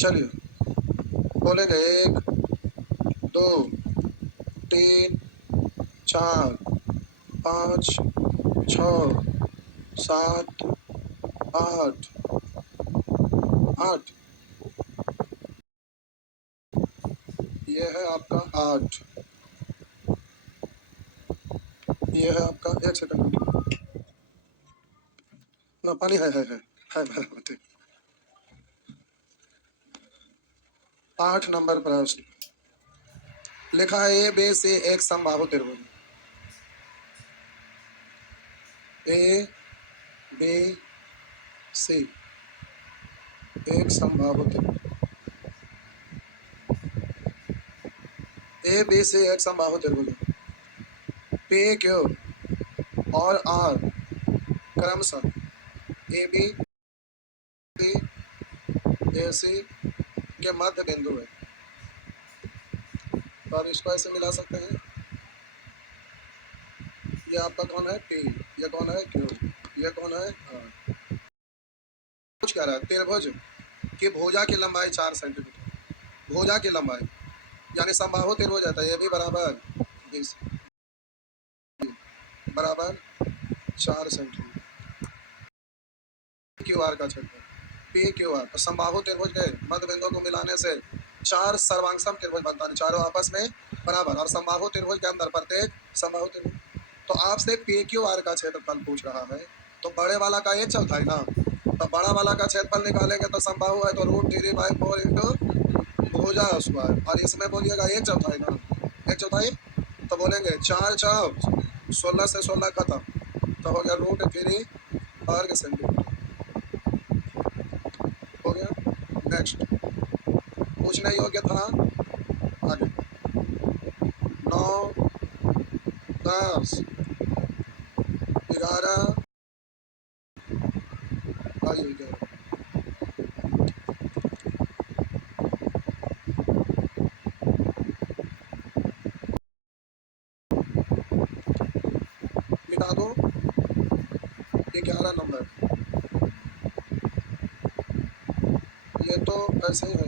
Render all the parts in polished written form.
चलिए बोलेंगे 1 2 3 4 5 6 7 8 8। ये है आपका 8। ये है आपका 1 सेकंड ना, पानी है बराबर ठीक। 8 नंबर प्रश्न लिखा है ए बी सी एक समबाहु त्रिभुज। ए बी सी एक समबाहु त्रिभुज। ए बी सी एक समबाहु त्रिभुज। पी क्यू और आर क्रमशः ए बी सी ए सी के मध्य बिंदु है। तो आप इसको ऐसे मिला सकते हैं। ये आपका कौन है पी, ये कौन है क्यू, ये कौन है आर। कुछ कह रहा है त्रिभुज की भुजा की लंबाई 4 सेंटीमीटर। भुजा की लंबाई यानी समबाहु त्रिभुज है तो ये भी बराबर 20 बराबर 4 सेंटीमीटर। क्यू आर का क्षेत्रफल पी क्यू आर। तो समबाहु त्रिभुज के मध्य बिंदु को मिलाने से 4 सर्वांगसम त्रिभुज बनता है, चारों आपस में बराबर। और समबाहु त्रिभुज के अंदर प्रत्येक समबाहु त्रिभुज। तो आपसे पी क्यू आर का क्षेत्रफल पूछ रहा है तो बड़े वाला का 1/4 ना, तो बड़ा वाला का क्षेत्रफल निकालेंगे तो समबाहु है तो √3/4 इंटू भुजा स्क्वायर। और इसमें बोलिएगा 1/4 ना, 1/4। तो बोलेंगे 4 चौक 16 से 16 खत्म तो हो गया √3 वर्ग सेंटीमीटर। हो गया। नेक्स्ट पूछने योग्य था आगे 9 10 11 आइए 11 मिटा दो। ये 11 नंबर ये तो ऐसे ही है।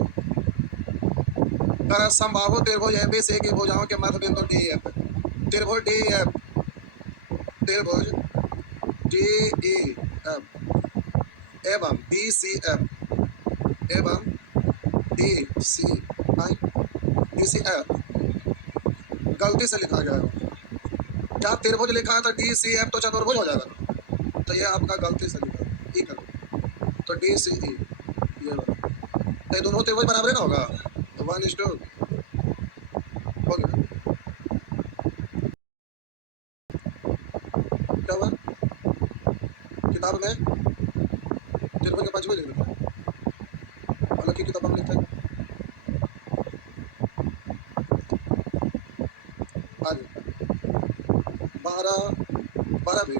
अगर समबाहु त्रिभुज ए बी सी की भुजाओं के मध्य बिंदु डी एफ त्रिभुज डी एफ त्रिभुज डी ई एफ एवं बी सी एफ एवं D C I D C F गलती से लिखा गया है। क्या त्रिभुज लिखा है तो डी सी एफ तो चतुर्भुज हो जाएगा, तो ये आपका गलती से लिखा है। ई करो तो डी सी ई ये तो दोनों त्रिभुज बराबर ना होगा तो 1:2 हो गया। क्या हुआ किताब में त्रिभुज के पंचभुज लिख देते हैं, अलग की किताब में लिखते हैं। आगे 12 भी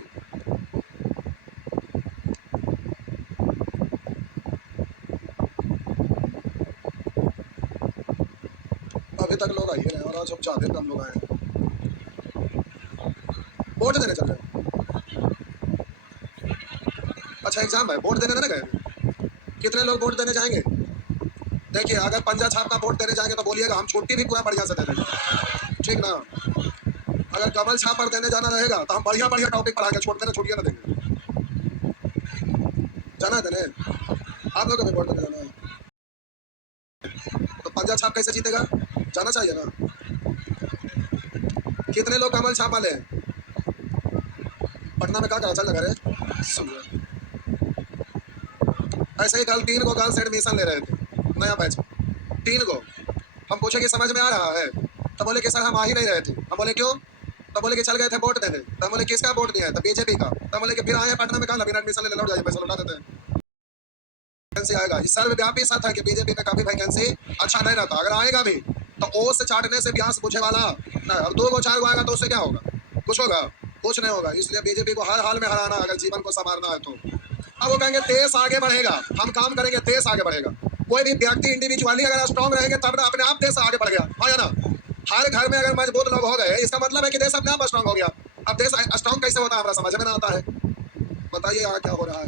अभी तक लोग आइए रहे और आज हम चाहते कम लोग आए हैं। वोट देने चल रहे हैं। अच्छा एग्जाम है, वोट देने ना गए। कितने लोग वोट देने जाएंगे? देखिए अगर पंजा छाप का वोट देने जाएंगे तो बोलिएगा हम छुट्टी भी पूरा बढ़िया से दे देंगे, ठीक ना। अगर कमल छाप पर देने जाना रहेगा तो हम बढ़िया बढ़िया टॉपिक पढ़ाएंगे, छोड़ते ना छुट्टियां ना देंगे। जाना है देने, आप लोग भी वोट देने जाना है तो पंजा छाप कैसे जीतेगा? जाना चाहिए ना। कितने लोग कमल छाप वाले हैं? पटना में क्या करा चल लगा रहे ऐसे ही कल 3 को गर्ल्स एडमिशन ले रहे थे, नया बैच 3 को। हम पूछे कि समझ में आ रहा है तो बोले कि सर हम आ ही नहीं रहे थे। हम बोले क्यों? तो बोले कि चल गए थे वोट देने। तो बोले किसका वोट दिया है? तो बीजेपी का। तो बोले कि फिर आए पटना में कल बिना एडमिशन ले लौट जाइए, पैसा लौटा देते हैं। वैकेंसी आएगा इस सर्वव्यापी सत्य है कि बीजेपी में कभी वैकेंसी अच्छा नहीं रहता। अगर आएगा भी तो ओस चाटने से ब्यास बुझे वाला ना। और 2 को 4 को आएगा तो उससे क्या होगा? कुछ होगा? कुछ नहीं होगा। इसलिए बीजेपी को हर हाल में हराना अगर जीवन को संवारना है तो। अब वो कहेंगे देश आगे बढ़ेगा, हम काम करेंगे देश आगे बढ़ेगा। कोई भी व्यक्ति इंडिविजुअली अगर स्ट्रांग रहेंगे तब ना अपने आप देश आगे बढ़ गया, हाँ या ना। हर घर में अगर मजबूत लोग हो गए इसका मतलब है कि देश अपने आप स्ट्रांग हो गया। अब देश स्ट्रांग कैसे होता है हमारा समझ में ना आता है। बताइए यहाँ क्या हो रहा है।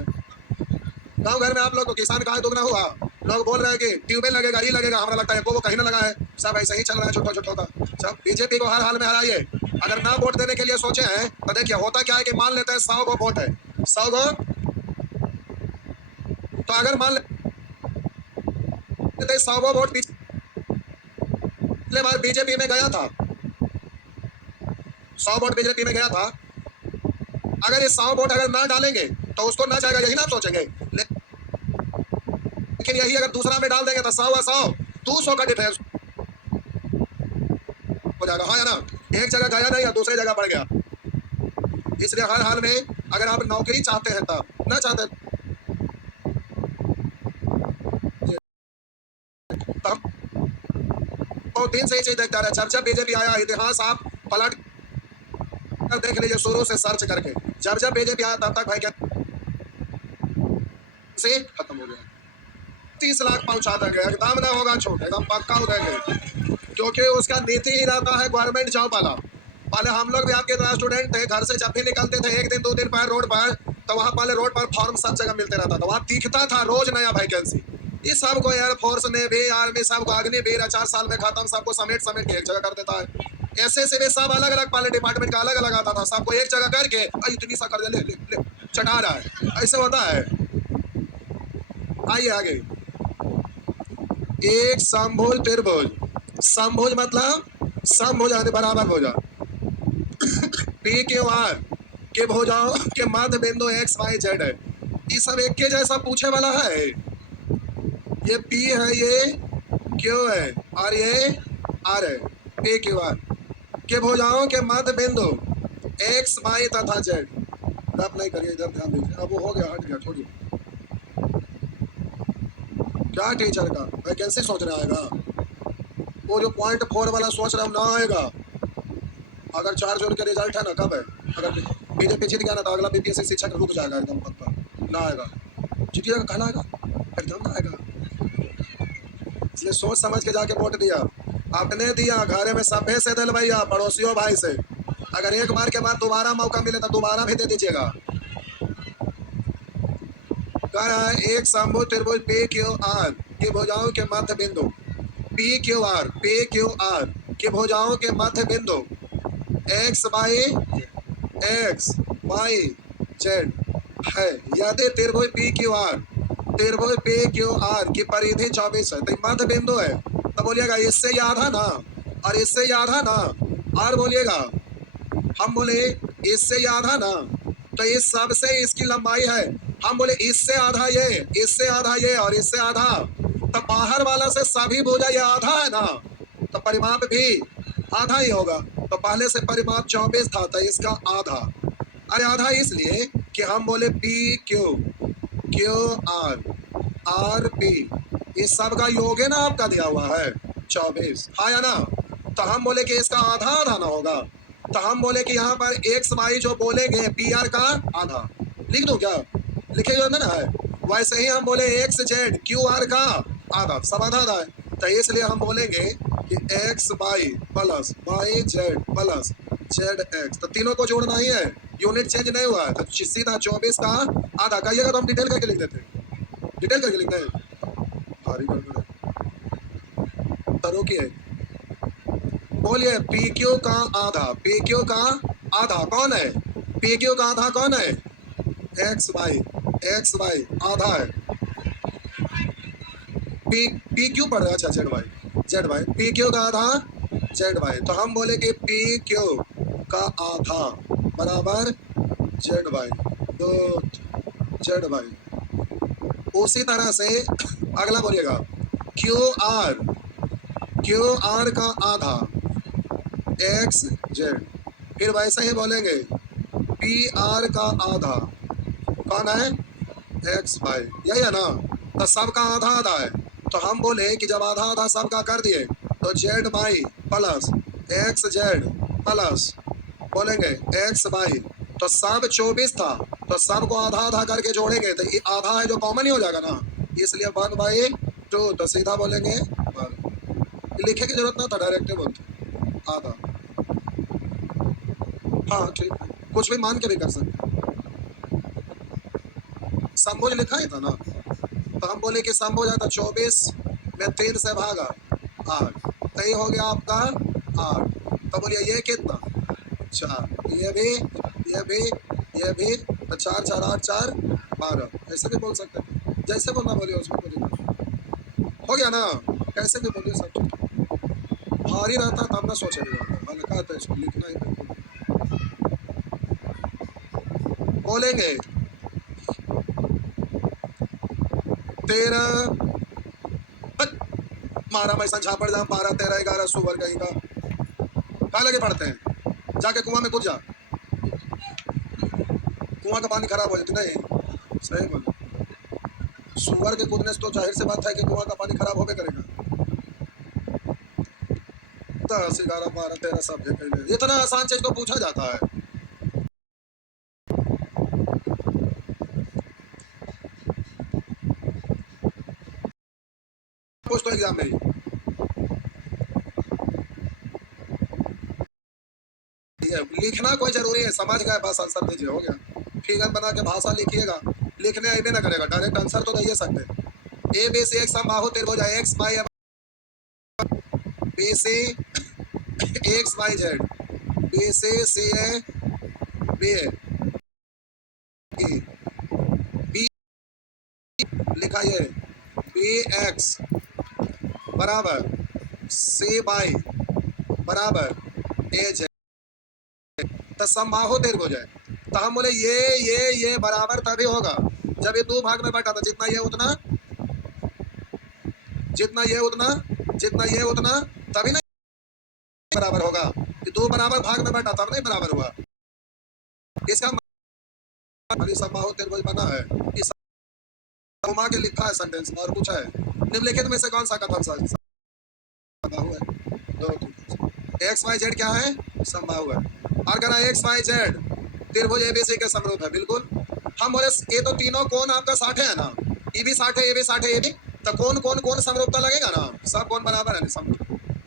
गांव घर में आप लोग को किसान कहा दुगना हुआ, लोग बोल रहे हैं कि ट्यूबवेल लगेगा, ये लगेगा, हमारा लगता है वो कहीं ना लगा है। सब ऐसे ही चल रहा है छोटा छोटा का। सब बीजेपी को हर हाल में हराइए। अगर ना वोट देने के लिए सोचे हैं तो देखिए होता क्या है कि मान लेते हैं 100 गो वोट है, 100 गो, तो अगर मान लेते 100 गो वोट पिछले बार बीजेपी में गया था, 100 वोट बीजेपी में गया था, अगर ये 100 वोट अगर ना डालेंगे तो उसको ना जाएगा, यही ना सोचेंगे। लेकिन यही अगर दूसरा में डाल देंगे तो 100 100 200 का डिफरेंस हो जाएगा। हाँ या ना, एक जगह गया नहीं या दूसरी जगह बढ़ गया। इसलिए हर हाल में अगर आप नौकरी चाहते हैं तब, ना चाहते तब, बहुत दिन से ये चीज देखता रहा। जब जब बीजेपी आया, इतिहास आप पलट कर देख लीजिए शुरू से सर्च करके, जब जब बीजेपी आया तब तक भाई क्या से खत्म हो गया। 30 लाख पहुंचा देंगे, एकदम ना होगा छोट, एकदम पक्का हो देंगे, क्योंकि उसका नीति ही रहता है गवर्नमेंट जॉब वाला। पहले हम लोग भी आपके तरह स्टूडेंट थे, घर से जब भी निकलते थे एक दिन 2 दिन पर रोड पर, तो वहाँ पहले रोड पर फॉर्म सब जगह मिलते रहता था, वहाँ दिखता था रोज नया वैकेंसी। इस सबको एयरफोर्स नेवी आर्मी सबको अग्निवीर 4 साल में खत्म, सबको समेट समेट के एक जगह कर देता है। ऐसे से भी सब अलग अलग पहले डिपार्टमेंट का अलग अलग आता था, सबको एक जगह करके इतनी सा कर दे, ले, ले, ले, चढ़ा रहा है, ऐसे होता है। आइए आगे, एक समभुज त्रिभुज, समभुज मतलब समभुज बराबर भुजा, पी क्यू आर के भुजाओं के मध्य बिंदु एक्स वाई जेड है। ये सब एक के जैसा पूछे वाला है। ये पी है, ये क्यू है और ये आर है, पी क्यू आर के भुजाओं के मध्य बिंदु एक्स वाई तथा जेड। रब नहीं करिए, इधर ध्यान दीजिए। अब वो हो गया, हट गया, छोड़िए। क्या टीचर का वैकेंसी सोच रहा आएगा? वो जो .4 वाला सोच रहा हूँ ना आएगा। अगर 4 जोड़ के रिजल्ट है ना, कब है? अगर बीजेपी जीत गया ना तो अगला बीपीएससी शिक्षक रुक जाएगा, एकदम पक्का ना आएगा। जीतिएगा, कहना आएगा, एकदम ना आएगा। इसलिए सोच समझ के जाके वोट दिया, आपने दिया, घरे में सभ्य से दिल भैया, पड़ोसियों भाई से। अगर एक बार के बाद दोबारा मौका मिले तो दोबारा भी दे दीजिएगा। कह रहा है एक समभुज त्रिभुज पी क्यू आर की भुजाओं के मध्य बिंदु, पी क्यू आर के भुजाओं के मध्य बिंदु एक्स वाई जेड है। यदि त्रिभुज पी क्यू आर की परिधि 24 है, तो मध्य बिंदु है, तो बोलिएगा इससे ये आधा ना और इससे ये आधा ना, और बोलिएगा हम बोले इससे ये आधा ना, तो इस सब से इसकी लंबाई है, हम बोले इससे आधा ये, इससे आधा ये और इससे आधा, तो बाहर वाला से सभी भुजा ये आधा है ना, तो परिमाप भी आधा ही होगा। तो पहले से परिमाप 24 था, तो इसका आधा। अरे आधा इसलिए कि हम बोले पी क्यू आर पी, इस सब का योग है ना आपका दिया हुआ है 24, हाँ या ना? तो हम बोले कि इसका आधा आधा ना होगा, तो हम बोले कि यहाँ पर एक्स वाई जो बोलेंगे पी आर का आधा लिख दूं क्या? लिखे जो ना है, वैसे ही हम बोले एक्स जेड क्यू आर का आधा, सब आधा आधा है, तो इसलिए हम बोलेंगे कि x y plus y z plus z x, तो तीनों को जोड़ना ही है, यूनिट चेंज नहीं हुआ है, तो सीधा 24 का आधा। कहिएगा तो हम डिटेल करके लिख देते हैं, डिटेल करके लिखते हैं, भारी गड़बड़ है। तो रोकिए, बोलिए पी क्यू का आधा, पी क्यू का आधा कौन है? पी क्यू का आधा कौन है? एक्स वाई आधा है, पी क्यू पढ़ रहा है, अच्छा जेड वाई पी क्यू का आधा जेड वाई, तो हम बोले कि पी क्यू का आधा बराबर जेड वाई, तो जेड वाई। उसी तरह से अगला बोलिएगा क्यू आर का आधा एक्स जेड, फिर वैसे ही बोलेंगे पी आर का आधा कौन है? एक्स वाई, यही है ना? तो सबका आधा आधा है, तो हम बोले कि जब आधा आधा सबका कर दिए तो z y plus x z plus बोलेंगे एक्स वाई, तो सब 24 था, तो सबको आधा आधा करके जोड़ेंगे तो ये आधा है जो कॉमन ही हो जाएगा ना, इसलिए 1/2, तो सीधा बोलेंगे 1। लिखे की जरूरत ना था, डायरेक्ट बोलते आधा। हाँ ठीक, कुछ भी मान के भी कर सकते, समभुज लिखा ही था ना। तो हम बोले कि सम हो जाता 24 में 3 से भागा 8, तो ये हो गया आपका 8। तो बोलिए ये कितना 4, ये भी, ये भी, ये भी, तो 4 4 8 4 12, ऐसे भी बोल सकते हैं, जैसे बोलना बोलिए उसमें बोलिए, हो गया ना, कैसे भी बोलिए सब ठीक। भारी रहता तब ना सोचे हल्का तो इसको लिखना ही बिल्कुल बोलेंगे 13, मारा मैं झापड़ जा 12 13 11 सुअर कहीं का कहाँ लगे पड़ते हैं, जाके कुआं में कूद जा, कुआं का पानी खराब हो जाता नहीं, सही बोले, सुअर के कूदने से तो जाहिर सी बात है कि कुआं का पानी खराब होबे करेगा। 10 11 12 13 सब है, इतना आसान चीज को पूछा जाता है। पूछ तो एग्जाम में ही लिखना कोई जरूरी है, समझ गए बस आंसर दीजिए, हो गया। फिगर बना के भाषा लिखिएगा, लिखने आइबे ना करेगा, डायरेक्ट आंसर तो दे सकते। ए बी सी एक समबाहु त्रिभुज x y B C x y z, B C C A B A B लिखा ये बी एक्स बराबर सी वाई बराबर ए जेड, तो समबाहु त्रिभुज है। तो हम बोले ये बराबर तभी होगा जब ये 2 भाग में बटा, था जितना ये उतना, जितना ये उतना, जितना ये उतना, तभी नहीं बराबर होगा। ये 2 बराबर भाग में बटा तब नहीं बराबर हुआ। इसका समबाहु त्रिभुज बना है, इस घुमा के लिखा है सेंटेंस और पूछा है निम्नलिखित में से कौन सा कथन सच समबाहु है। दो एक्स वाई जेड क्या है, समबाहु है। और कह रहा है एक्स वाई जेड त्रिभुज एबीसी के समरूप है, बिल्कुल। हम बोले ये तो तीनों कोण आपका 60 है ना, ये भी 60 है, ये भी 60 है, ये भी, तो कौन कौन कौन समरूपता लगेगा ना, सब कौन बराबर है, सब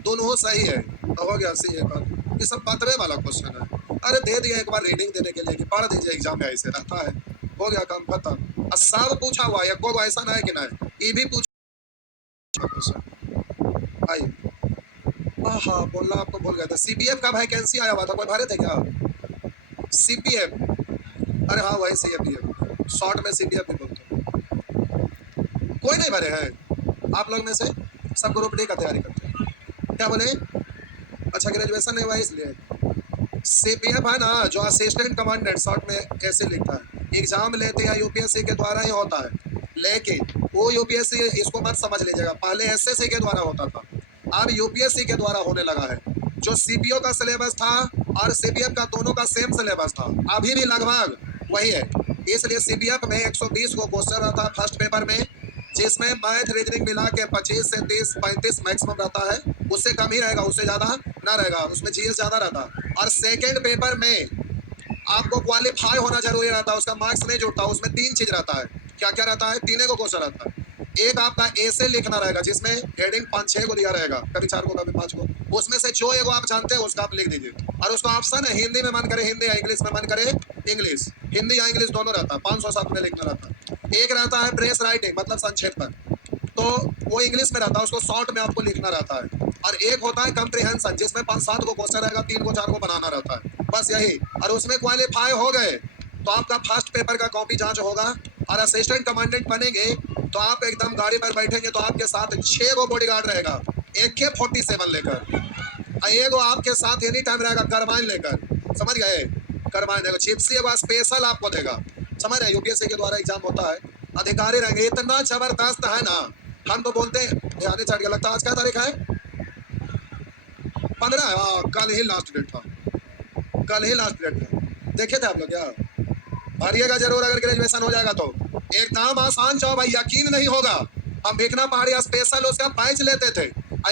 दोनों सही है, तो हो गया सी एक बार। ये सब बतवे वाला क्वेश्चन है, अरे दे दिया एक बार रीडिंग देने के लिए कि पढ़ दीजिए, एग्जाम में ऐसे रहता है, हो गया काम खत्म। और सब पूछा हुआ है, को ऐसा ना है कि नहीं, ये भी पूछा। आइए, हाँ बोलना आपको भूल गया था, सीपीएफ का वैकेंसी आया हुआ था, कोई भरे थे क्या? सीपीएफ, अरे हाँ वही सीपीएफ, शॉर्ट में सीपीएफ भी बोलते हैं। कोई नहीं भरे हैं आप लोग में से, सब ग्रुप डी का तैयारी करते हैं, क्या बोले? अच्छा ग्रेजुएशन नहीं हुआ इसलिए। सीपीएफ है ना, जो असिस्टेंट कमांडेंट, शॉर्ट में ऐसे लिखता है, एग्जाम लेते हैं यूपीएससी के द्वारा ही होता है, लेकिन वो यूपीएससी, इसको मत समझ लीजिएगा, पहले एसएससी के द्वारा होता था, अब यूपीएससी के द्वारा होने लगा है। जो सीपीओ का सिलेबस था और सीपीएफ का दोनों का सेम सिलेबस था, अभी भी लगभग वही है। इसलिए सीपीएफ में 120 को क्वेश्चन रहता है फर्स्ट पेपर में, जिसमें मैथ रीजनिंग मिला के 25 से 30 35 मैक्सिमम रहता है, उससे कम ही रहेगा, उससे ज़्यादा ना रहेगा, उसमें जीएस ज़्यादा रहता है। और सेकेंड पेपर में आपको क्वालिफाई होना जरूरी रहता है, उसका मार्क्स नहीं जुड़ता, उसमें 3 चीज रहता है। क्या क्या रहता है? 3 को क्वेश्चन रहता है। एक आपका ऐसे लिखना रहेगा जिसमें हेडिंग 5-6 को दिया रहेगा, कभी 4 को कभी 5 को, उसमें से जो एगो आप जानते हैं उसका आप लिख दीजिए, और उसका ऑप्शन है हिंदी में मन करे हिंदी या इंग्लिश में मन करे इंग्लिश, हिंदी या इंग्लिश दोनों रहता है, 500 में लिखना रहता है। एक रहता है प्रेस राइटिंग, मतलब संक्षेप में, तो वो इंग्लिश में रहता है, उसको शॉर्ट में आपको लिखना रहता है। और एक होता है कंप्रीहेंशन, जिसमें 5-7 को क्वेश्चन रहेगा, 3 को 4 को बनाना रहता है, बस यही। और उसमें क्वालिफाई हो गए तो आपका फर्स्ट पेपर का कॉपी जांच होगा, और असिस्टेंट कमांडेंट बनेंगे तो आप एकदम गाड़ी पर बैठेंगे तो आपके साथ 6 गो बॉडीगार्ड रहेगा, AK-47 लेकर, और एगो आपके साथ एनी टाइम रहेगा करवाइन लेकर, समझ गए? करवाइन देगा, चिप्सी एगो स्पेशल आपको देगा, समझ रहे? यूपीएससी के द्वारा एग्जाम होता है, अधिकारी रहेंगे, इतना जबरदस्त है ना, हम तो बोलते हैं ध्यान चढ़ गया। लगता है आज क्या तारीख है? 15। कल ही लास्ट डेट था, कल ही लास्ट डेट था, देखे थे आप लोग क्या? भरिएगा जरूर, अगर ग्रेजुएशन हो जाएगा तो एकदम आसान जॉब है, यकीन नहीं होगा। हम भिखना पहाड़ी स्पेशल उसका बैच लेते थे,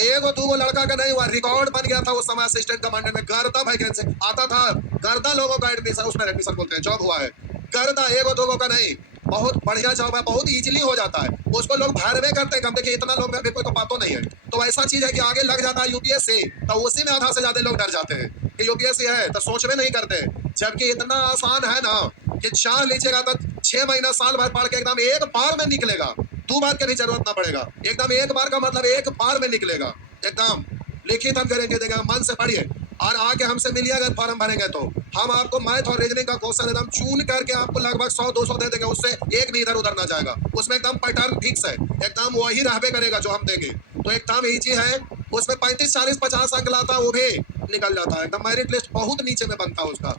एगो 2 गो लड़का का नहीं हुआ, रिकॉर्ड बन गया था उस समय, असिस्टेंट कमांडेंट में गर्दा वैकेंसी आता था, गर्दा लोगों का एडमिशन, उसमें एडमिशन बोलते हैं, जॉब हुआ है, गर्दा, एगो 2 गो का नहीं, बहुत बढ़िया जॉब है, बहुत इजीली हो जाता है, उसको लोग भरवे करते हैं, देखिए इतना लोग में कोई तो बातों नहीं है, तो ऐसा चीज है कि आगे लग जाता है यूपीएससी, तो उसी में आधा से ज्यादा लोग डर जाते हैं कि यूपीएससी है, तो सोचवे नहीं करते, जबकि इतना आसान है ना कि चाह लीजिएगा तो 6 महीना साल भर पढ़ के एकदम एक बार में निकलेगा, 2 बार की भी जरूरत ना पड़ेगा, एकदम एक बार का मतलब एक बार में निकलेगा, एकदम लिखित हम गारंटी देंगे। मन से पढ़िए और आके हमसे मिलिए, अगर फॉर्म भरेंगे तो हम आपको मैथ और रीजनिंग का क्वेश्चन एकदम चुन करके आपको लगभग 100-200 दे देंगे, उससे एक भी इधर उधर ना जाएगा, उसमें एकदम पैटर्न फिक्स है, एकदम वही रहबे करेगा जो हम देंगे, तो एकदम इजी है। उसमें 35, 40, 50 अंक लाता है वो भी निकल जाता है, एकदम मेरिट लिस्ट बहुत नीचे में बनता है उसका,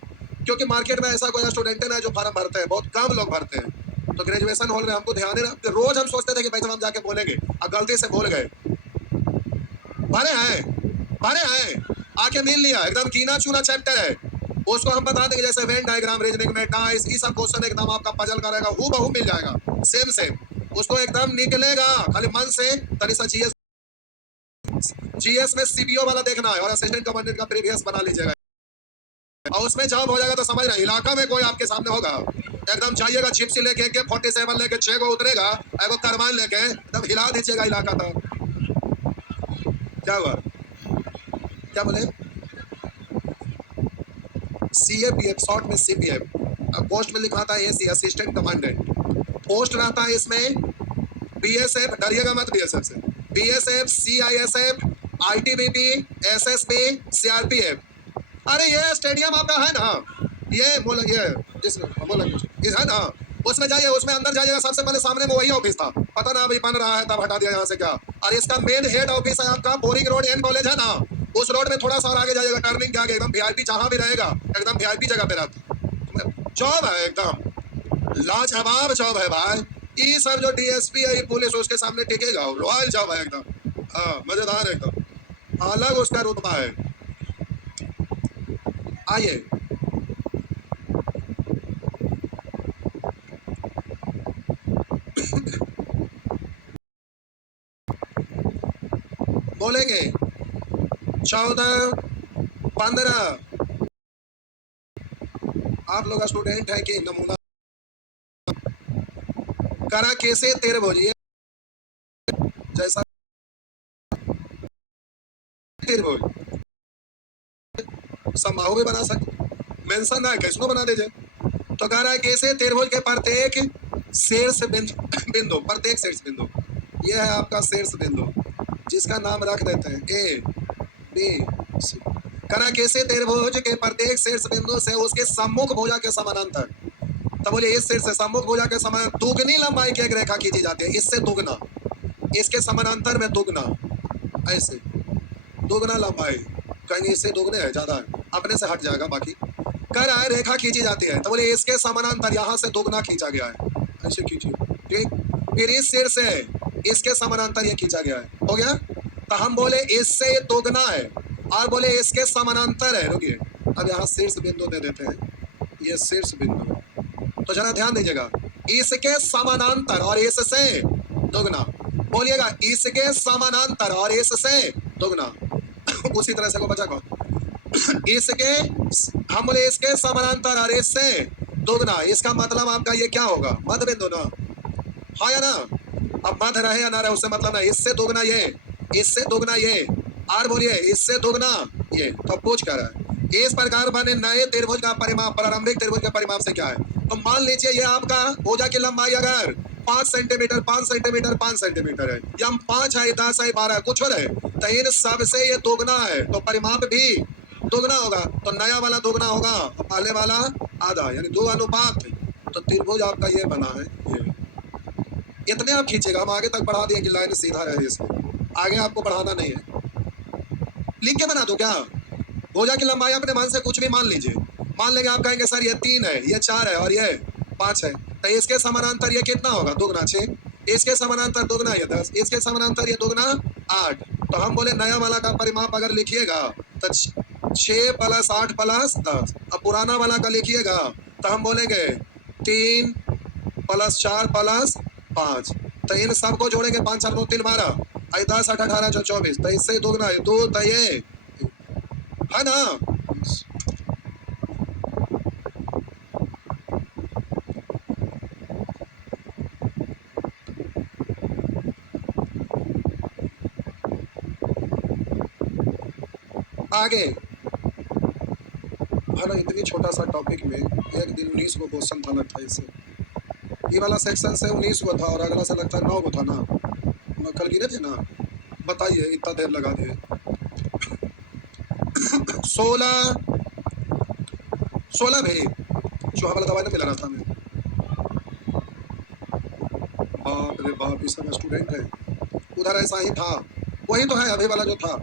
क्योंकि मार्केट में ऐसा कोई स्टूडेंट है जो फॉर्म भरते हैं, बहुत कम लोग भरते हैं। तो ग्रेजुएशन हॉल में हमको ध्यान देना, रोज हम सोचते थे कि भाई जब हम जाके बोलेंगे और गलती से बोल गए, भरे हैं, आके मिल लिया, एकदम कीना चूना चैप्टर है, उसको हम बता देंगे, जैसे वेन डायग्राम, रीजनिंग में टाइस, ये सब क्वेश्चन एकदम आपका पजल का रहेगा, हूबहू मिल जाएगा, सेम सेम, उसको एकदम निकलेगा, खाली मन से तनी सा जीएस में सीपीओ वाला देखना है और असिस्टेंट कमांडेंट का प्रीवियस बना लीजिएगा, और उसमें जॉब हो जाएगा तो समझ रहे इलाका में कोई आपके सामने होगा, एकदम जाइएगा छिपसी लेके के 47 लेके 6 को उतरेगा, एगो करमान लेके एकदम हिला दीजिएगा इलाका तक। क्या हुआ, क्या बोले, सीएपीएफ, शॉर्ट में सीपीएफ, पोस्ट में लिखा था एसी, असिस्टेंट कमांडेंट, पोस्ट रहता है इसमें बीएसएफ, डरिएगा मत बीएसएफ से, BSF, CISF, ITBP, SSB, CRPF. अरे ये स्टेडियम आपका है ना, ये बोला, ये जिस बोला इस है ना, उसमें जाइए, उसमें अंदर जाइएगा, सबसे पहले सामने में वही ऑफिस था, पता ना अभी बन रहा है तब हटा दिया यहाँ से क्या, और इसका मेन हेड ऑफिस है आपका बोरिंग रोड एन कॉलेज है ना, उस रोड में थोड़ा सा और आगे जाइएगा, टर्निंग के आगे, एकदम वीआईपी जहाँ भी रहेगा एकदम वीआईपी जगह पे रहता, जॉब है एकदम लाजवाब जॉब है भाई, ये सब जो डीएसपी है, ये पुलिस उसके सामने टिकेगा, रॉयल जॉब है एकदम, हाँ मजेदार एकदम, अलग उसका रुतबा है। आइए बोलेंगे 14, 15, आप लोग स्टूडेंट है कि नमूना करा कैसे तेरे बोलिए, जैसा तेरे बोल समाहो भी बना सकते, मेंशन ना है कैसनो बना दीजिए, तो कह रहा है कैसे तेरभुज के प्रत्येक शीर्ष बिंदु, प्रत्येक शीर्ष बिंदु, ये है आपका शीर्ष बिंदु, जिसका नाम रख देते हैं ए बी सी, करा कैसे तेरभुज के प्रत्येक शीर्ष बिंदु से उसके सम्मुख भुजा के समानांतर, तो बोलिए इस शीर्ष से सम्मुख भुजा के समान दुगनी लंबाई की एक रेखा खींची जाती है, इससे दुगना, इसके समानांतर में दुगना, ऐसे दुगना लंबाई, कहेंगे इससे दुगने है, ज्यादा है, अपने से हट जाएगा, बाकी कह रहा है रेखा खींची जाती है, तो बोले इसके समानांतर यहाँ से दुगना खींचा गया है, ऐसे खींचिए, ठीक, फिर इस सिर से इसके समानांतर ये खींचा गया है, हो गया, तो हम बोले इससे ये दुगना है, और बोले इसके समानांतर है, रुकिए अब यहाँ शीर्ष बिंदु दे देते हैं, ये शीर्ष बिंदु, तो जरा ध्यान दीजिएगा, इसके समानांतर और इससे दुगना, बोलिएगा इसके समानांतर और इससे दुगना उसी तरह से को बचा को इसके, हम बोले इसके समानांतर और इससे दुगना, इसका मतलब आपका ये क्या होगा, मध्य बिंदु ना, हाँ या ना, अब मध्य रहे या ना रहे उससे मतलब ना, इससे दुगना ये, इससे दुगना ये, और बोलिए इससे दुगना ये, तो पूछ कर रहा है इस प्रकार बने नए त्रिभुज का परिमाप प्रारंभिक त्रिभुज के परिमाप से क्या है, तो मान लीजिए ये आपका भुजा की लंबाई अगर 5 सेंटीमीटर 5 सेंटीमीटर 5 सेंटीमीटर है, या 5 है 10 है 12 है कुछ हो रहे, तो इन सबसे ये दुगना है, तो परिमाप भी दुगना होगा, तो नया वाला दुगना होगा, पहले वाला आधा, यानी 2 अनुपात, तो त्रिभुज आपका ये बना है, ये इतने आप खींचेगा, हम आगे तक बढ़ा दिए कि लाइन सीधा रहे, इसमें आगे आपको बढ़ाना नहीं है, लिख के बना दो क्या, भुजा की लंबाई अपने मन से कुछ भी मान लीजिए, मान लेंगे आप कहेंगे सर ये 3 है, ये 4 है और ये 5 है, तो इसके समानांतर ये कितना होगा, दुगना 6, इसके समानांतर दुगना ये 10, इसके समानांतर ये दुगना 8, तो हम बोले नया वाला का परिमाप अगर लिखिएगा तो 6 + 8 + 10, अब पुराना वाला का लिखिएगा तो हम बोलेंगे 3 + 4 + 5, तो इन सबको जोड़ेंगे, 5 4 2 3 12, 10 8 18 24, तो इससे दुगना है 2, तो ये है ना, आगे है ना, इतनी छोटा सा टॉपिक में एक दिन 19 को क्वेश्चन था लगता है इससे, ये वाला सेक्शन से 19 को था और अगला से लगता है 9 को था ना, कल गिने थे ना। बताइए इतना देर लगा दिए। 16 भी चूहा वाला दवाई नहीं मिला रहा था मैं। बाप रे बाप, इस समय स्टूडेंट है। उधर ऐसा ही था, वही तो है अभी वाला जो था,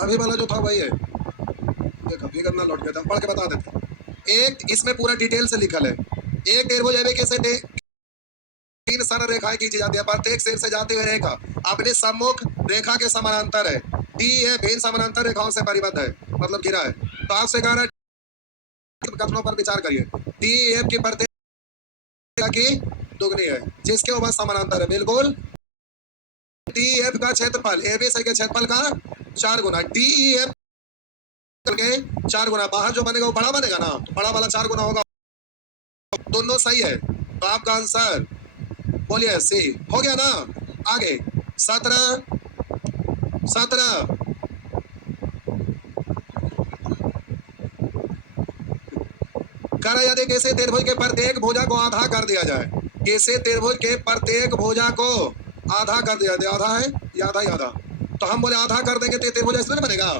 अभी वाला जो था वही है। देखो फिगर ना लौट गया था, पढ़ के बता देते। एक इसमें पूरा डिटेल से लिखल है। एक त्रिभुज एबी के से 3 सरल रेखाएं खींची जाती है, प्रत्येक सिर से जाती हुई रेखा अपने सम्मुख रेखा के समानांतर है। डी ए भिन्न समानांतर रेखाओं से परिबद्ध है, मतलब घिरा है। तो आपसे कह रहा है कथनों पर विचार करिए। डी एफ की प्रत्येक रेखा की दुगनी है, जिसके ऊपर समानांतर है, बिल्कुल। डी एफ का क्षेत्रफल ए बी सी के क्षेत्रफल का 4 गुना, डी एफ के 4 गुना। बाहर जो बनेगा वो बड़ा बनेगा ना, तो बड़ा वाला 4 गुना होगा। दोनों सही है, तो आपका आंसर बोलिए सी हो गया ना। आगे 17 करा यदि किसी त्रिभुज के प्रत्येक भुजा को आधा कर दिया जाए, किसी त्रिभुज के प्रत्येक भुजा को आधा कर दिया जाए, आधा है या आधा ही आधा, तो हम बोले आधा कर देंगे तो त्रिभुज ऐसे नहीं बनेगा।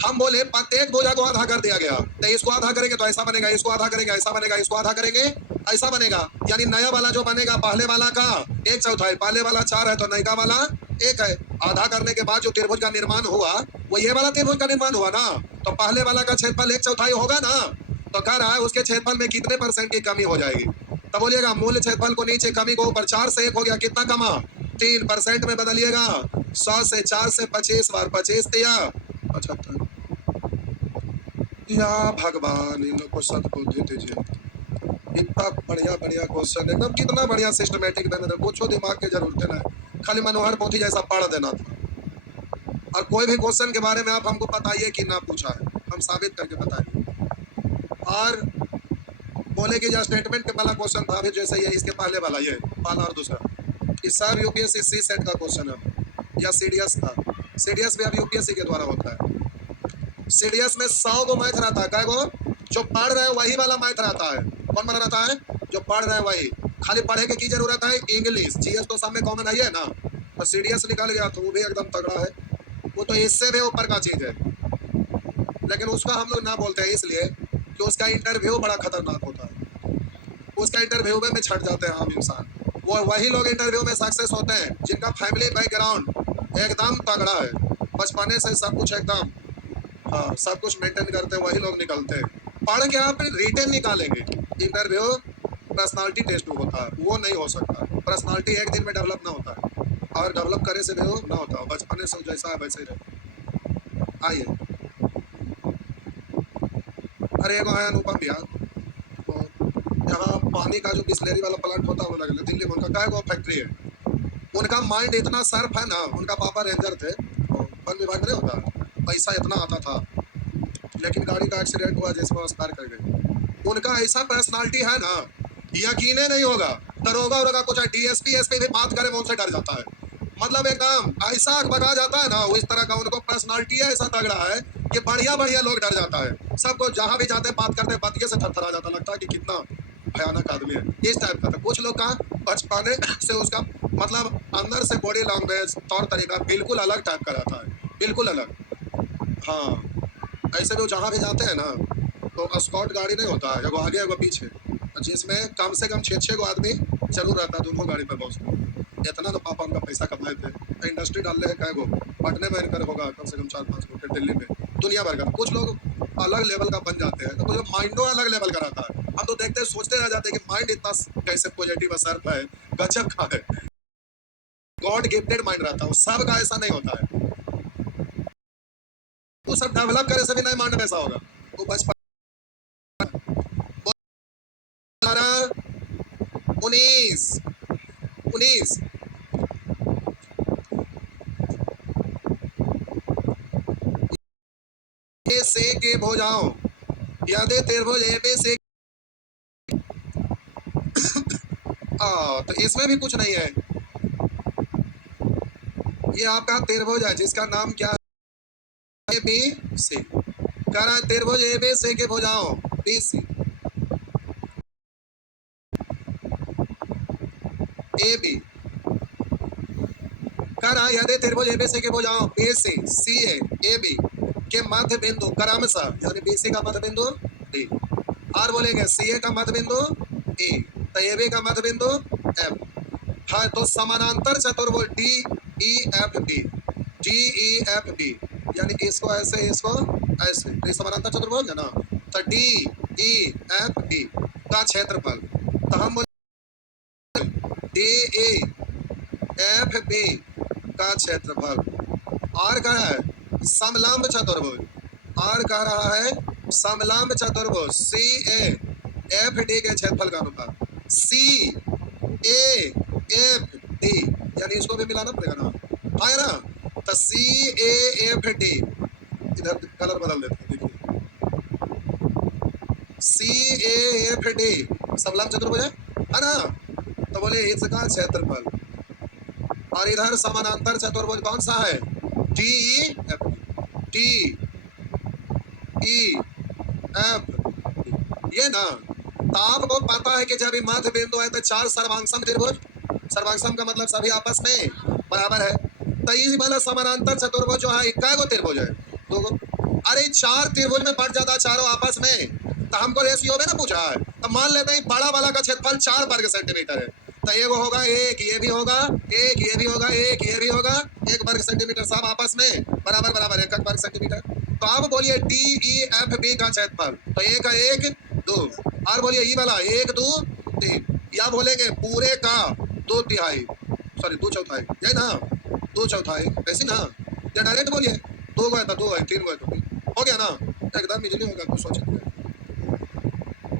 हम बोले प्रत्येक भुजा को आधा कर दिया गया, तो इसको आधा करेंगे तो ऐसा बनेगा, इसको आधा करेंगे ऐसा बनेगा, इसको आधा करेंगे ऐसा बनेगा। यानी नया वाला जो बनेगा पहले वाला का 1/4, पहले वाला 4 है तो नया वाला 1 है। आधा करने के बाद जो त्रिभुज का निर्माण हुआ वो ये वाला त्रिभुज का निर्माण हुआ ना, तो पहले वाला का क्षेत्रफल 1/4 होगा ना। तो कह रहा है उसके क्षेत्रफल में कितने % की कमी हो जाएगी। तो बोलिएगा मूल क्षेत्रफल को नीचे, कमी को ऊपर, 4 से 1 हो गया, कितना कमा 3% में बदलिएगा। 100 से 4 से 25 बार 25 दिया 75। या भगवान इन लोग को सद्बुद्धि दीजिए। इतना बढ़िया बढ़िया क्वेश्चन, एकदम कितना बढ़िया सिस्टमेटिक देने थे, कुछ दिमाग की जरूरत है ना, खाली मनोहर पोथी जैसा पढ़ देना था। और कोई भी क्वेश्चन के बारे में आप हमको बताइए कि ना पूछा है, हम साबित करके बताएंगे। और बोले कि जो स्टेटमेंट के वाला क्वेश्चन था फिर जैसे ये इसके पहले वाला, ये पहला और दूसरा, इस सब यूपीएससी सी सेट का क्वेश्चन है या सीडीएस था। सीडीएस भी अब यूपीएससी के द्वारा होता है। सीडीएस में 100 गो मैथ रहता है, क्या गो जो पढ़ रहे हैं वही वाला मैथ रहता है। कौन वाला रहता है? जो पढ़ रहे हैं वही, खाली पढ़े की जरूरत है। इंग्लिश जीएस तो सब में कॉमन है ना, तो सीडीएस निकल गया तो वो भी एकदम तगड़ा है, वो तो इससे भी ऊपर का चीज है। लेकिन उसका हम लोग ना बोलते हैं इसलिए कि उसका इंटरव्यू बड़ा खतरनाक होता है। उसका इंटरव्यू में छट जाते हैं आम इंसान। वो वही लोग इंटरव्यू में सक्सेस होते हैं जिनका फैमिली बैकग्राउंड एकदम तगड़ा है, बचपने से सब कुछ एकदम, हाँ सब कुछ मेंटेन करते हैं, वही लोग निकलते हैं। पढ़ के आप रिटेन निकालेंगे, इंटरव्यू पर्सनालिटी टेस्ट होता है, वो नहीं हो सकता। पर्सनालिटी एक दिन में डेवलप ना होता है, और डेवलप करे से भी वो ना होता है, बचपने से जैसा है वैसे ही रहे। आइए, अरे एगो है अनुपम भैया, तो यहाँ पानी का जो बिस्लेरी वाला प्लांट होता है वो लगे दिल्ली में, उनका क्या वो फैक्ट्री है। उनका माइंड इतना शार्प है ना, उनका पापा रेंजर थे, तो वन विभाग नहीं होता, पैसा इतना आता था, लेकिन गाड़ी का एक्सीडेंट हुआ जिसमें एक्सपायर कर गए। उनका ऐसा पर्सनालिटी है ना, यकीन नहीं होगा। दरोगा उरोगा कुछ डीएसपी एसपी भी बात करे वो उनसे डर जाता है, मतलब एकदम ऐसा भगा जाता है ना, वो इस तरह का उनको पर्सनालिटी ऐसा तगड़ा है कि बढ़िया बढ़िया लोग डर जाता है। सबको जहां भी जाते बात करते बतिये से थरथरा जाता, लगता है कि कितना भयानक आदमी है, इस टाइप का था। कुछ लोग का बचपने से उसका मतलब अंदर से बॉडी लैंग्वेज तौर तरीका बिल्कुल अलग टाइप का रहता है, बिल्कुल अलग। हाँ, ऐसे लोग जहाँ भी जाते हैं ना, तो स्कॉट गाड़ी नहीं होता है, एगो आगे एगो पीछे, जिसमें कम से कम 6 गो आदमी जरूर रहता है दोनों गाड़ी पर पहुँचते। इतना तो पापा उनका पैसा कमाए थे, इंडस्ट्री डाल रहे हैं कै गो, पटने में इनकर होगा कम से कम 4-5 गो, फिर दिल्ली में, दुनिया भर का। कुछ लोग अलग लेवल का बन जाते हैं, तो कुछ माइंडो अलग लेवल का रहता है। हम तो देखते हैं सोचते रह जाते हैं कि माइंड इतना कैसे पॉजिटिव असर है, गजब का है, गॉड गिफ्टेड माइंड रहता है, सबका ऐसा नहीं होता है। वो सब डेवलप करे से भी नहीं माइंड वैसा होगा। वो बचपन 19 19 ए से के भुजाओं यदि त्रिभुज ए बी से, तो इसमें भी कुछ नहीं है। ये आपका त्रिभुज है जिसका नाम क्या है, ए बी सी। कह रहा है त्रिभुज ए बी सी के भुजाओं बी सी, ए बी करा यदि त्रिभुज एबीसी के भुजाओं B C C A B के मध्य बिंदु क्रमशः यानी बी सी का मध्य बिंदु डी और बोलेंगे सी ए का मध्य बिंदु ई तो ए बी का मध्य बिंदु एफ है तो समानांतर चतुर्भुज D E F D D E F D यानी इसको ऐसे इसको ऐसे तो समानांतर चतुर्भुज है ना तो डी ई एफ डी का क्षेत्रफल तो हम डी ई एफ बी का क्षेत्रफल और कह रहा है समलंब चतुर्भुज और कह रहा है समलंब चतुर्भुज सी ए एफ डी के क्षेत्रफल का अनुपात सी ए एफ डी यानी इसको भी मिलाना पड़ेगा ना है ना तो सी ए एफ डी इधर कलर बदल देते हैं देखिए सी ए एफ डी समलंब चतुर्भुज है ना तो बोले इसका क्षेत्रफल और इधर समानांतर चतुर्भुज कौन सा है D F T E F ये ना तो आपको पता है कि जब मध्य बिंदु है तो चार सर्वांगसम त्रिभुज सर्वांगसम का मतलब सभी आपस में बराबर है तो इस वाला समानांतर चतुर्भुज जो है इक्का गो त्रिभुज है दो गो अरे चार त्रिभुज में बढ़ जाता चारों आपस में तो हमको रेशियो में ना पूछा है तो मान लेते हैं बड़ा वाला का क्षेत्रफल 4 वर्ग सेंटीमीटर है तो ये वो होगा एक ये भी होगा एक ये भी होगा एक ये भी होगा 1 वर्ग सेंटीमीटर सब आपस में बराबर बराबर 1 वर्ग सेंटीमीटर तो अब बोलिए डी ई एफ बी का क्षेत्रफल तो एक का 1 2 और बोलिए ई वाला 1 2 3 या बोलेंगे पूरे का 2 तिहाई सॉरी 2 चौथाई ये ना 2 चौथाई ऐसी ना या डायरेक्ट बोलिए 2 गो है तो 2 है 3 गो है तो 3 हो गया ना एकदम बिजली होगा कुछ सोचे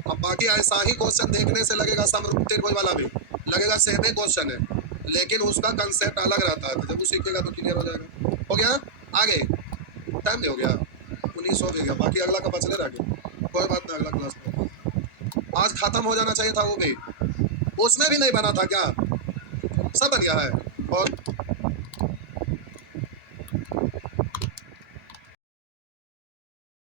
अब बाकी ऐसा ही क्वेश्चन देखने से लगेगा समरूप त्रिभुज वाला भी लगेगा सेम ही क्वेश्चन है लेकिन उसका कंसेप्ट अलग रहता है तो जब वो सीखेगा तो क्लियर हो जाएगा हो गया आगे टाइम नहीं हो गया 19 हो गया बाकी अगला का बचले रह गया कोई बात नहीं अगला क्लास में आज खत्म हो जाना चाहिए था वो भी उसमें भी नहीं बना था क्या सब बन गया है और